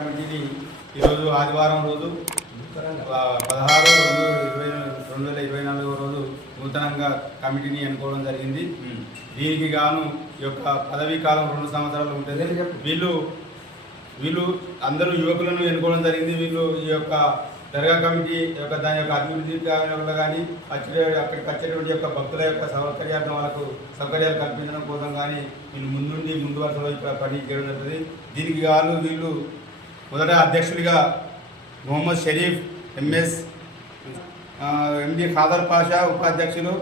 కమిటీని ఈరోజు ఆదివారం రోజు పదహారు రెండు ఇరవై రెండు వేల ఇరవై నాలుగో రోజు నూతనంగా కమిటీని ఎన్నుకోవడం జరిగింది. దీనికి గాను ఈ యొక్క పదవీ కాలం రెండు సంవత్సరాలు ఉంటుంది. వీళ్ళు వీళ్ళు అందరూ యువకులను ఎన్నుకోవడం జరిగింది. వీళ్ళు ఈ యొక్క దర్గా కమిటీ యొక్క దాని యొక్క అభివృద్ధి కారణంలో కానీ వచ్చే అక్కడికి వచ్చేటువంటి యొక్క భక్తుల యొక్క సౌకర్యార్థం వాళ్ళకు సౌకర్యాలు కల్పించడం కోసం కానీ వీళ్ళు ముందుండి ముందు వరుసలో ఇక్కడ పని చేయడం జరుగుతుంది. దీనికి గాను వీళ్ళు మొదట అధ్యక్షుడిగా Mohammed Sharif M S M D Khader Pasha ఉపాధ్యక్షులు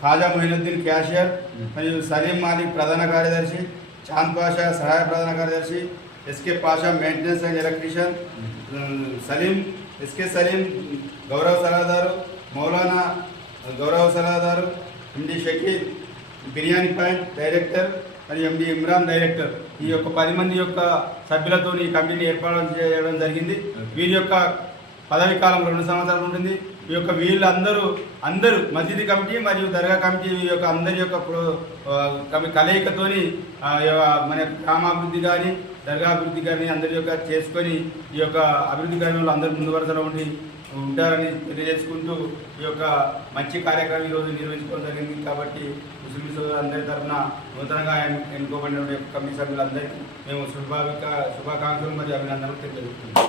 ఖాజా మొయినుద్దీన్ క్యాషియర్ మరియు సలీం మాలిక్ ప్రధాన కార్యదర్శి చాంద్ పాషా సహాయ ప్రధాన కార్యదర్శి S K Pasha maintenance and electrician Salim S K Salim గౌరవ సలహాదారు మౌలానా గౌరవ సలహాదారు M D Shakeel biryani point director మరియు ఎండి ఇమ్రాన్ డైరెక్టర్. ఈ యొక్క పది మంది యొక్క సభ్యులతో ఈ కమిటీని ఏర్పాటు చేయడం జరిగింది. వీరి యొక్క పదవి కాలం రెండు సంవత్సరాలు ఉంటుంది. ఈ యొక్క వీళ్ళందరూ అందరూ మసీదీ కమిటీ మరియు దర్గా కమిటీ ఈ యొక్క అందరి యొక్క ప్రో- కలయికతోని మన గ్రామాభివృద్ధి కానీ దర్గా అభివృద్ధి కానీ అందరి యొక్క చేసుకొని ఈ యొక్క అభివృద్ధి కార్యక్రమంలో అందరూ ముందు వరుసలో ఉండి ఉంటారని తెలియజేసుకుంటూ ఈ యొక్క మంచి కార్యక్రమం ఈరోజు నిర్వహించుకోవడం జరిగింది కాబట్టి ముస్లిం సోదరులందరి తరఫున నూతనంగా ఎన్నుకోబడిన యొక్క కమిటీ సభ్యులందరికీ మేము శుభాక శుభాకాంక్షలు మరియు అభినందనలు తెలియజేస్తున్నాం.